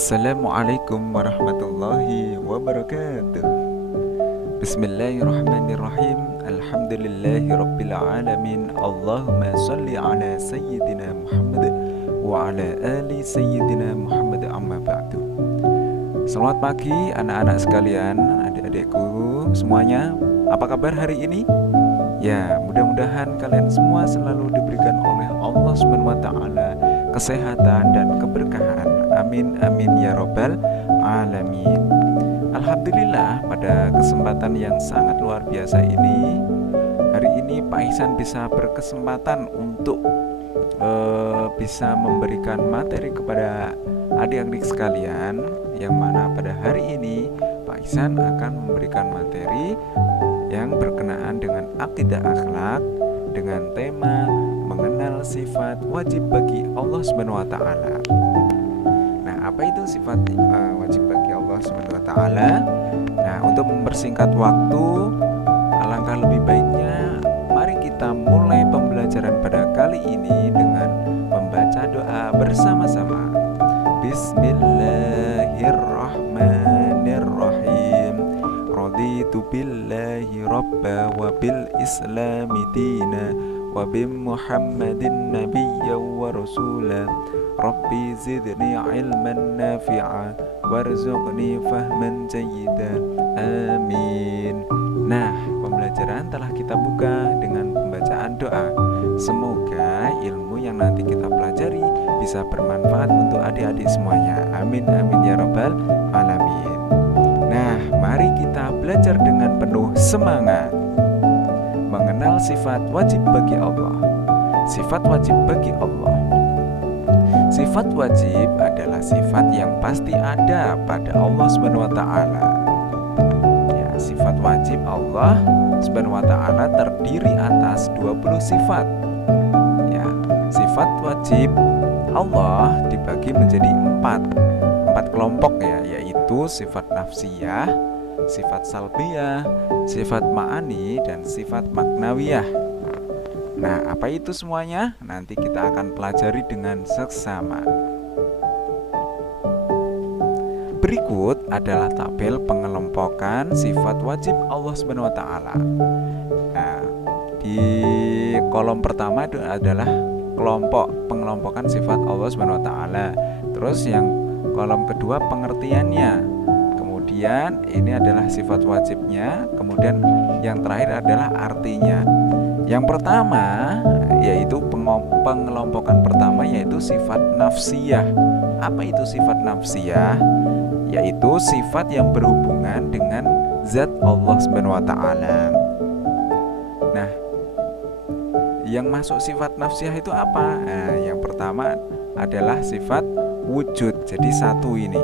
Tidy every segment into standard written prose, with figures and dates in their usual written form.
Assalamualaikum warahmatullahi wabarakatuh. Bismillahirrahmanirrahim. Alhamdulillahi rabbil alamin. Allahumma salli ala sayyidina Muhammad wa ala ali sayyidina Muhammad, amma ba'du. Selamat pagi anak-anak sekalian, adik-adikku semuanya. Apa kabar hari ini? Ya, mudah-mudahan kalian semua selalu diberikan oleh Allah SWT kesehatan dan keberkahan. Amin amin ya robbal alamin. Alhamdulillah, pada kesempatan yang sangat luar biasa ini, hari ini Pak Ihsan bisa berkesempatan untuk bisa memberikan materi kepada adik-adik sekalian, yang mana pada hari ini Pak Ihsan akan memberikan materi yang berkenaan dengan akidah akhlak dengan tema mengenal sifat wajib bagi Allah Subhanahu wa taala. Nah, apa itu sifat wajib bagi Allah Subhanahu wa taala? Nah, untuk mempersingkat waktu, alangkah lebih baiknya mari kita mulai pembelajaran pada kali ini dengan membaca doa bersama-sama. Bismillahirrahmanirrahim. Raditu billahi rabba wa bil islami dina wa bi Muhammadin nabiyya wa rasula. Rabbi zidni ilman nafi'a warzuqni fahman jayyida. Amin. Nah, pembelajaran telah kita buka dengan pembacaan doa. Semoga ilmu yang nanti kita pelajari bisa bermanfaat untuk adik-adik semuanya. Amin amin ya rabbal alamin. Nah, mari kita belajar dengan penuh semangat mengenal sifat wajib bagi Allah. Sifat wajib bagi Allah. Sifat wajib adalah sifat yang pasti ada pada Allah Subhanahu wa taala. Ya, sifat wajib Allah Subhanahu wa taala terdiri atas 20 sifat. Ya, sifat wajib Allah dibagi menjadi empat kelompok ya, yaitu sifat nafsiyah, sifat salbiyah, sifat ma'ani, dan sifat maknawiyah. Nah, apa itu semuanya? Nanti kita akan pelajari dengan seksama. Berikut adalah tabel pengelompokan sifat wajib Allah Subhanahu wa taala. Nah, di kolom pertama itu adalah kelompok pengelompokan sifat Allah Subhanahu wa taala. Terus yang kolom kedua pengertiannya. Kemudian ini adalah sifat wajibnya, kemudian yang terakhir adalah artinya. Yang pertama yaitu pengelompokan pertama yaitu sifat nafsiyah. Apa itu sifat nafsiyah? Yaitu sifat yang berhubungan dengan zat Allah Subhanahu wa taala. Nah, yang masuk sifat nafsiyah itu apa? Nah, yang pertama adalah sifat wujud. Jadi satu ini.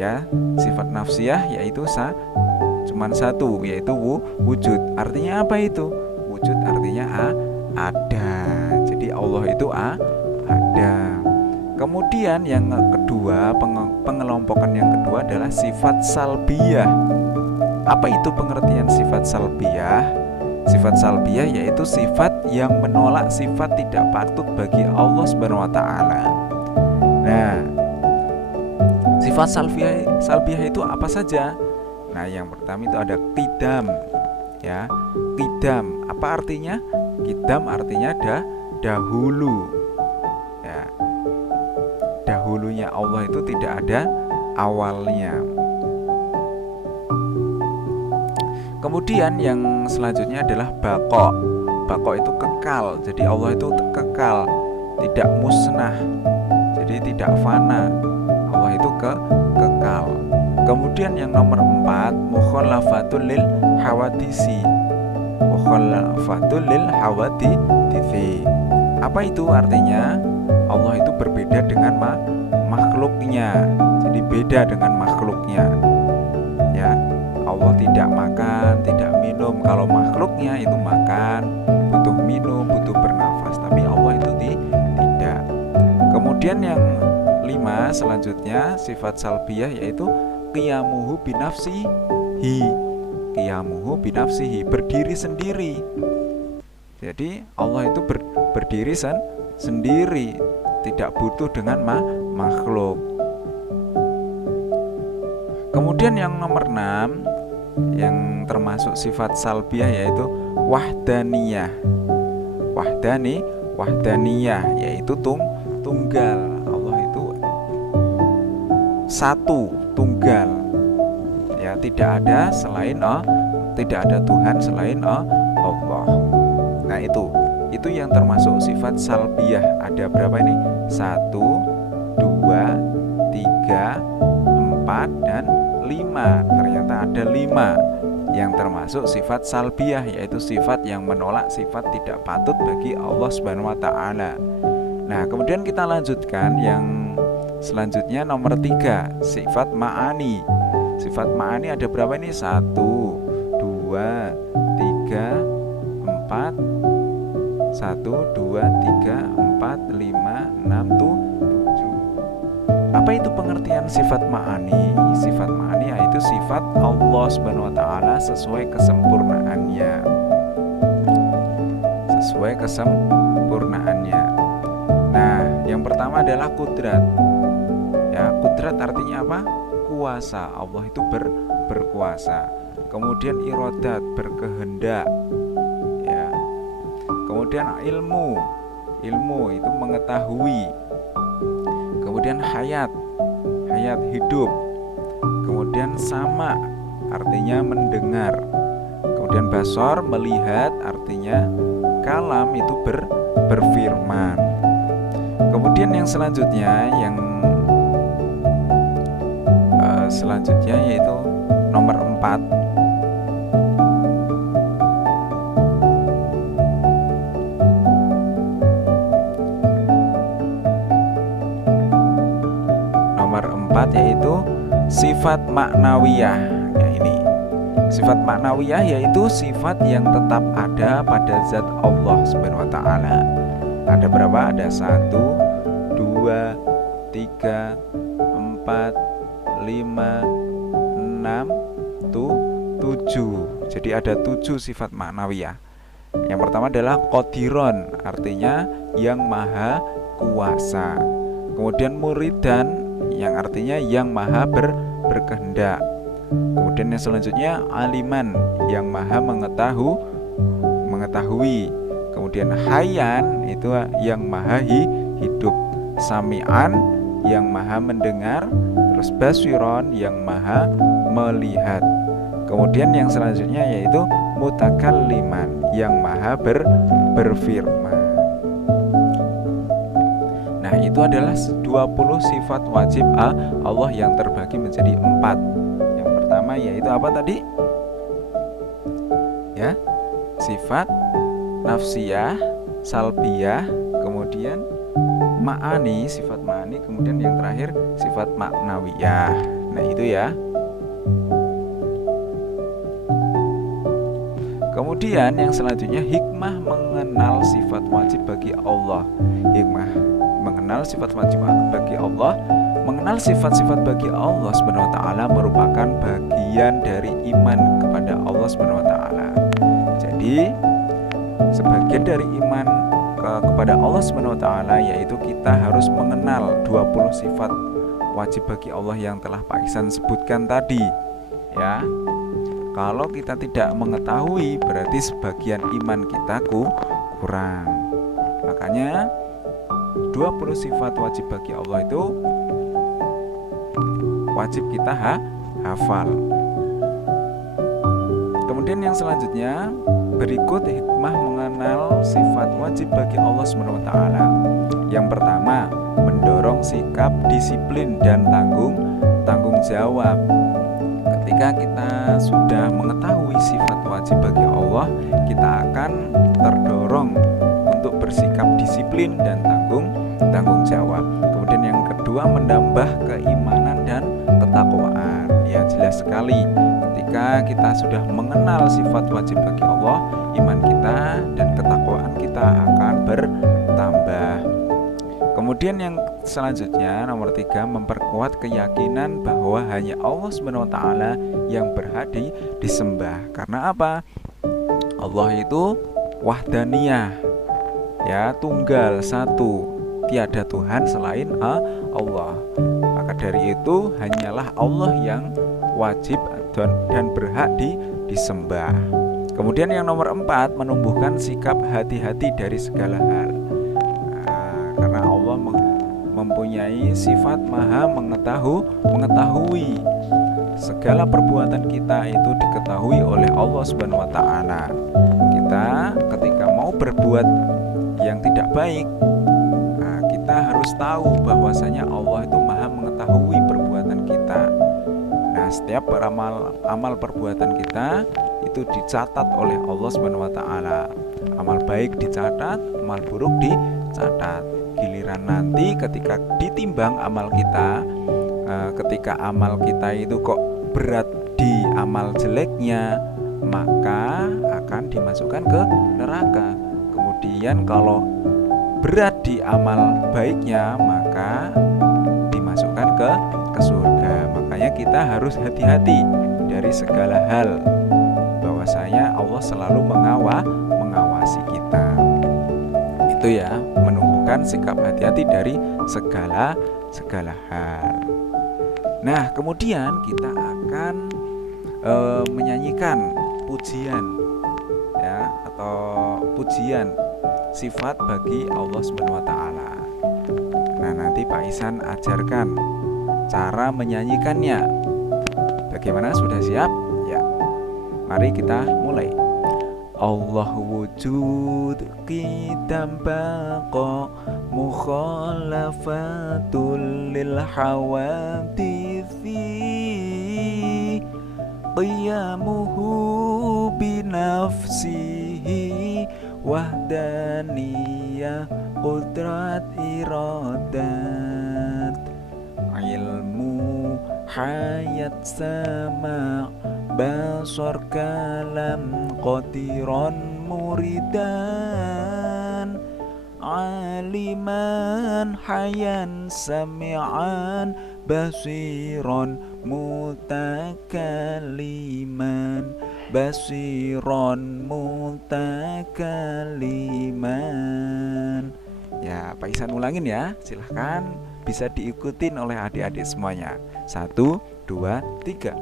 Ya, sifat nafsiyah yaitu cuman satu, yaitu wujud. Artinya apa itu? Wujud artinya ada. Jadi Allah itu ada. Kemudian yang kedua, pengelompokan yang kedua adalah sifat salbiyah. Apa itu pengertian sifat salbiyah? Sifat salbiyah yaitu sifat yang menolak sifat tidak patut bagi Allah Subhanahu wa taala. Nah, sifat salbiyah itu apa saja? Nah, yang pertama itu ada qidam. Ya, qidam. Apa artinya? Qidam artinya dahulu. Ya. Dahulunya Allah itu tidak ada awalnya. Kemudian yang selanjutnya adalah baqo. Baqo itu kekal. Jadi Allah itu kekal, tidak musnah. Jadi tidak fana. Allah itu kekal. Kemudian yang nomor 4, mukhalafatul lil hawadisi. Mukhalafatul lil hawadisi. Apa itu artinya? Allah itu berbeda dengan makhluknya. Jadi beda dengan makhluknya. Ya, Allah tidak makan, tidak minum. Kalau makhluknya itu makan, butuh minum, butuh bernafas. Tapi Allah itu tidak. Kemudian yang 5 selanjutnya sifat salbiyah yaitu qiyamuhu binafsihi. Qiyamuhu binafsihi, berdiri sendiri. Jadi Allah itu berdiri sendiri, tidak butuh dengan makhluk. Kemudian yang nomor 6 yang termasuk sifat salbiyah yaitu wahdaniyah. Wahdaniyah yaitu tunggal. Allah itu satu, tunggal. Ya, tidak ada Tuhan selain Allah. Nah, itu yang termasuk sifat salbiyah. Ada berapa ini? 1, 2, 3, 4, dan 5. Ternyata ada 5 yang termasuk sifat salbiyah, yaitu sifat yang menolak sifat tidak patut bagi Allah Subhanahu wa taala. Nah, kemudian kita lanjutkan yang selanjutnya nomor 3, sifat ma'ani. Sifat ma'ani ada berapa ini? 1, 2, 3, 4. 1, 2, 3, 4, 5, 6, 7. Apa itu pengertian sifat ma'ani? Sifat ma'ani yaitu sifat Allah Subhanahu wa taala sesuai kesempurnaannya. Nah, yang pertama adalah kudrat. Ya, kudrat artinya apa? Kuasa. Allah itu berkuasa. Kemudian irodat, berkehendak. Ya. Kemudian ilmu itu mengetahui. Kemudian hayat hidup. Kemudian sama artinya mendengar. Kemudian basor, melihat, artinya kalam itu berfirman. Kemudian yang selanjutnya yaitu nomor 4. Yaitu sifat maknawiyah. Ya, ini sifat maknawiyah yaitu sifat yang tetap ada pada zat Allah Subhanahu wa taala. Ada berapa? Ada 1, 2, 3, 4, 5, 6, 7. Jadi ada 7 sifat maknawiyah. Yang pertama adalah qadiron, artinya yang maha kuasa. Kemudian muridan, yang artinya yang maha berkehendak. Kemudian yang selanjutnya aliman, yang maha mengetahui. Kemudian hayyan, itu yang maha hidup. Sami'an, yang maha mendengar. Terus basiron, yang maha melihat. Kemudian yang selanjutnya yaitu mutakalliman, yang maha berfirman. Nah, itu adalah 20 sifat wajib Allah yang terbagi menjadi 4. Yang pertama yaitu apa tadi? Ya, sifat nafsiyah, salbiyah, kemudian ma'ani, sifat ma'ani, kemudian yang terakhir sifat maknawiyah. Nah, itu ya. Kemudian yang selanjutnya hikmah mengenal sifat wajib bagi Allah. Hikmah mengenal sifat wajib bagi Allah, mengenal sifat-sifat bagi Allah Subhanahu wa taala merupakan bagian dari iman kepada Allah Subhanahu wa taala. Jadi, sebagian dari iman kepada Allah Subhanahu wa taala yaitu kita harus mengenal 20 sifat wajib bagi Allah yang telah Pak Ihsan sebutkan tadi. Ya. Kalau kita tidak mengetahui, berarti sebagian iman kita kurang. Makanya 20 sifat wajib bagi Allah itu wajib kita hafal. Kemudian yang selanjutnya, berikut hikmah mengenal sifat wajib bagi Allah Subhanahu wa taala. Yang pertama, mendorong sikap disiplin dan tanggung jawab. Ketika kita sudah mengetahui sifat wajib bagi Allah, kita akan terdorong untuk bersikap disiplin dan tanggung jawab. Kemudian yang kedua, menambah keimanan dan ketakwaan. Ya, jelas sekali ketika kita sudah mengenal sifat wajib bagi Allah, iman kita dan ketakwaan kita akan bertambah. Kemudian yang selanjutnya nomor 3, memperkuat keyakinan bahwa hanya Allah Subhanahu wa taala yang berhak disembah. Karena apa? Allah itu wahdaniyah, ya, tunggal, satu, tiada Tuhan selain Allah. Maka dari itu hanyalah Allah yang wajib dan berhak disembah. Kemudian yang nomor 4, menumbuhkan sikap hati-hati dari segala hal. Karena Allah mempunyai sifat maha mengetahui. Segala perbuatan kita itu diketahui oleh Allah Subhanahu wa taala. Kita ketika mau berbuat yang tidak baik, kita harus tahu bahwasanya Allah itu maha mengetahui perbuatan kita. Nah, setiap amal perbuatan kita itu dicatat oleh Allah Subhanahu wa taala. Amal baik dicatat, amal buruk dicatat. Giliran nanti ketika ditimbang amal kita, ketika amal kita itu kok berat di amal jeleknya, maka akan dimasukkan ke neraka. Kemudian kalau berat di amal baiknya, maka dimasukkan ke surga. Makanya kita harus hati-hati dari segala hal, bahwasanya Allah selalu mengawasi kita. Itu ya, menumbuhkan sikap hati-hati dari segala hal. Nah, kemudian kita akan menyanyikan pujian ya, atau pujian sifat bagi Allah Subhanahu wa taala. Nah, nanti Pak Ihsan ajarkan cara menyanyikannya. Bagaimana, sudah siap? Ya. Mari kita mulai. Allah wujud qidam baqa mukhalafatul lil hawadithi qiyamuhu binafsihi wahdaniyah qudrat iradat ilmu hayat sama basar kalam qadiran muridan aliman hayan sami'an basiron mutakaliman basiron mutakaliman. Ya, Pak Ihsan ulangin ya, silahkan bisa diikutin oleh adik-adik semuanya. 1, 2, 3.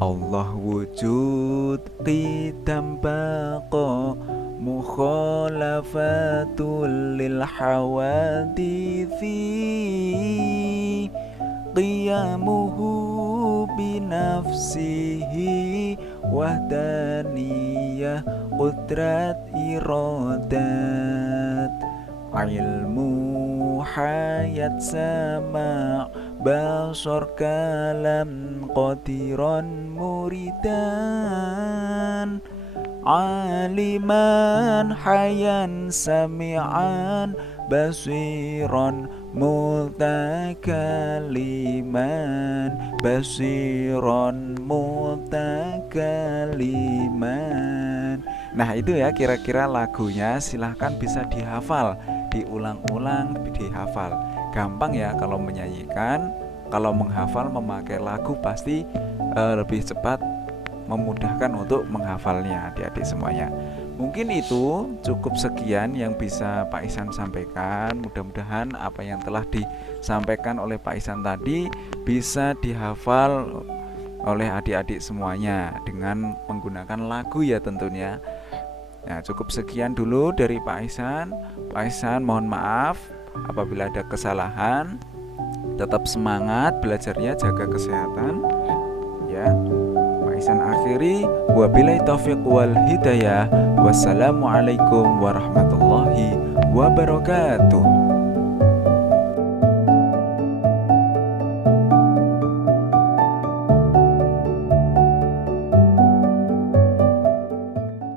Allah wujud qidam baqa mukhalafatul lil hawadithi qiyamuhu binafsihi wahdaniyah qudrat iradat ilmu hayat sama basar kalam qadiran muridan aliman hayan sami'an basiran mutakaliman basiran mutakaliman. Nah, itu ya kira-kira lagunya. Silahkan bisa dihafal, diulang-ulang, dihafal. Gampang ya kalau menyanyikan. Kalau menghafal memakai lagu pasti lebih cepat, memudahkan untuk menghafalnya adik-adik semuanya. Mungkin itu cukup sekian yang bisa Pak Ihsan sampaikan. Mudah-mudahan apa yang telah disampaikan oleh Pak Ihsan tadi bisa dihafal oleh adik-adik semuanya dengan menggunakan lagu ya tentunya. Nah, cukup sekian dulu dari Pak Ihsan. Pak Ihsan mohon maaf apabila ada kesalahan. Tetap semangat belajarnya, jaga kesehatan ya. Pak Ihsan akhiri, wabillahi taufiq wal hidayah. Wassalamualaikum warahmatullahi wabarakatuh.